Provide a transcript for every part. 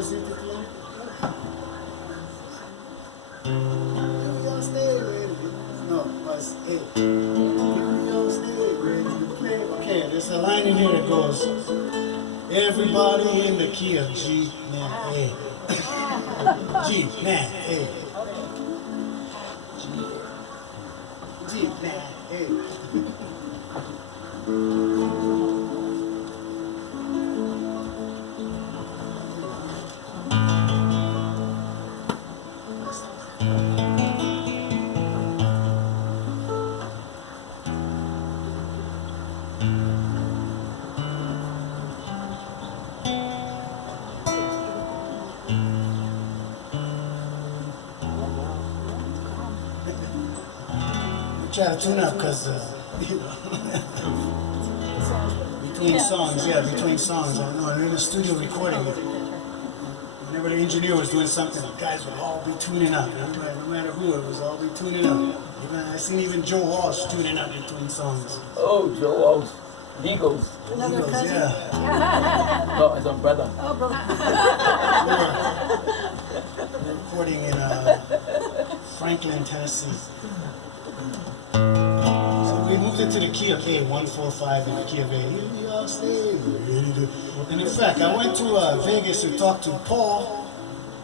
listening to play? Y'all stay ready. No, it's hey. Y'all stay ready to play. Okay, there's a line in here that goes, everybody in the key of G, nah, A. G, nah, A. G, nah, A. Try to tune up because, you know, between songs, between songs. I know, they're in the studio recording it. Whenever the engineer was doing something, the guys would all be tuning up. No matter who, it was all be tuning up. I seen even Joe Walsh tuning up between songs. Oh, Joe Walsh. Eagles. Another cousin? Yeah. No, it's a brother. Oh, brother. We were recording in Franklin, Tennessee. So we moved it to the key of A, 145 in the key of A. Here we all stay ready to. And in fact, I went to Vegas to talk to Paul,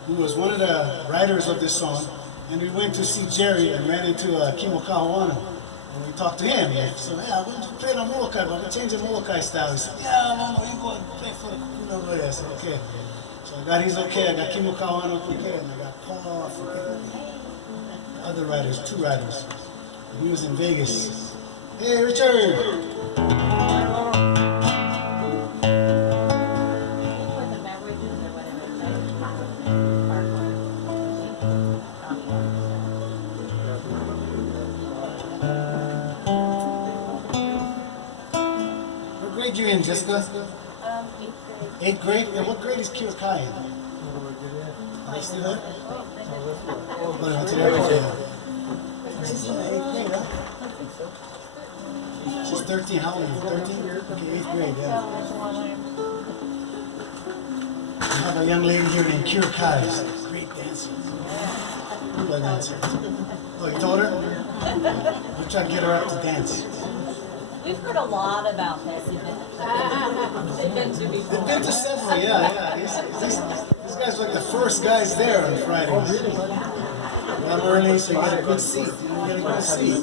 who was one of the writers of this song, and we went to see Jerry and ran into Kimo Kahuana. And we talked to him. So, yeah, I went to play the Molokai, but we changed the Molokai style. He said, yeah, Mama, you go and play for the Kukuno. I said, okay. So I got his okay, I got Kimo Kahuana okay, and I got Paul, other writers, 2 writers. He was in Vegas. Hey, Richard! What grade you in, Jessica? 8th grade. And what grade is Kyokai in? Are they still there? Oh, they went to their grade. She's in the 8th grade, huh? She's 13. How old are you? 13? Okay, 8th grade, yeah. I have a young lady here named Kira Kai. She's a great dancer. Good dancer. Oh, you told her? We're trying to get her up to dance. We've heard a lot about this event. They've been to before. They've been to several, yeah. These guys are like the first guys there on Fridays. Come early so you get a good seat. You get a good seat.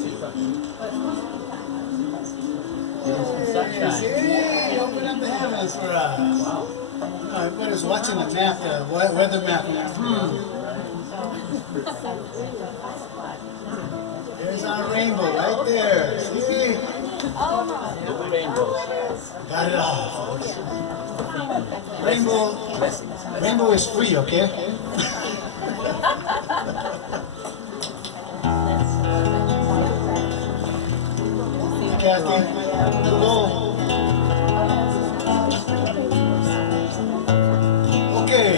Hey, open up the heavens for us. Everybody's watching the map, the weather map. There's our rainbow right there. See? The rainbows. Got it all, folks. Rainbow is free, okay? Kathy, hello. Okay.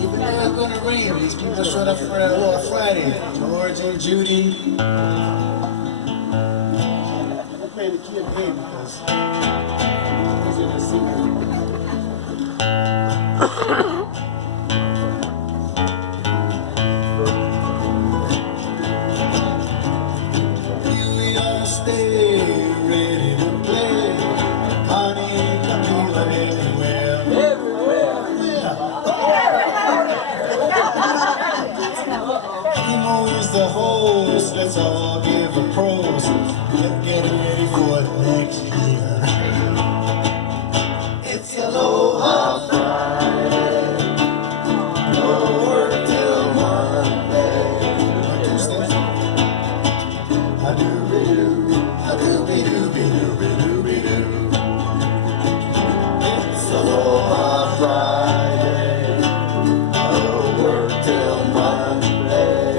Even though it's gonna rain, these people showed up for a little Friday. George and Judy. We're playing the key of A because these are the singers. The host, let's all give a pros. Getting ready for next year. It's Aloha Friday. No work till Monday. Tuesday. A-doo-be-doo, a-doo-be-doo-be-doo-be-doo-be-doo. It's Aloha Friday. No work till Monday.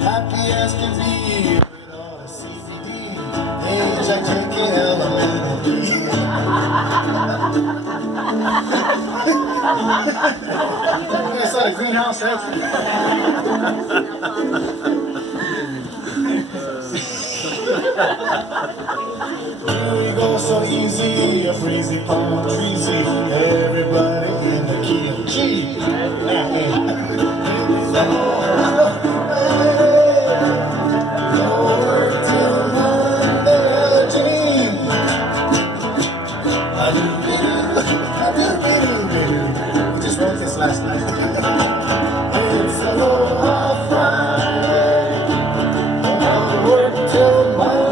Happy as can be with all the CBD. Hey, Jack, take it elementary. You guys saw the greenhouse, right? Here we go so easy, a breezy, palm treesy. Everybody in the key of G. No work till Monday, Janine. We just wrote this last night. It's Aloha Friday. No work till Monday.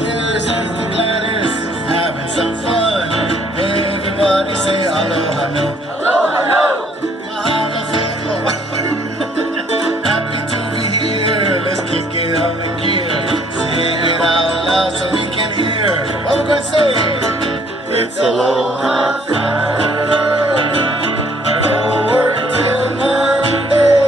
Here's Uncle Gladys having some fun. Everybody say aloha no. Mahalo faithful. Happy to be here. Let's kick it on the gear. Sing it out loud so we can hear. What we're gonna say? It's Aloha Friday. No work till Monday.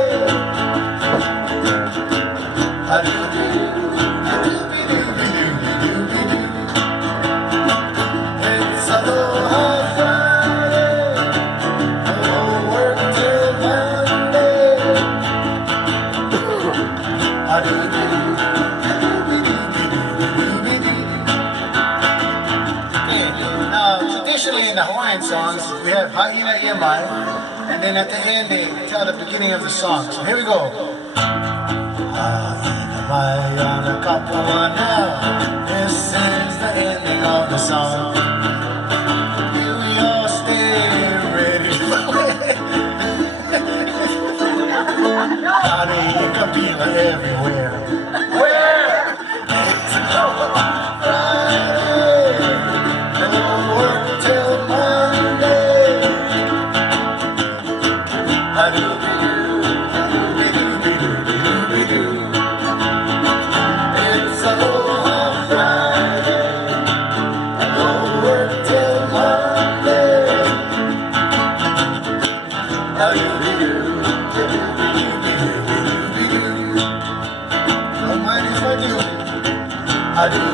It's Aloha Friday. No work till Monday. Now, traditionally in the Hawaiian songs, we have Haina Iamai, and then at the end they tell the beginning of the song. So here we go. Haina mai ana kapua now. This is the ending of the song. Here we all stay ready. Howdy, kapila everywhere. Where? It's Aloha Friday. No work till Monday. It's Aloha Friday. No work till Monday. Don't mind if I do.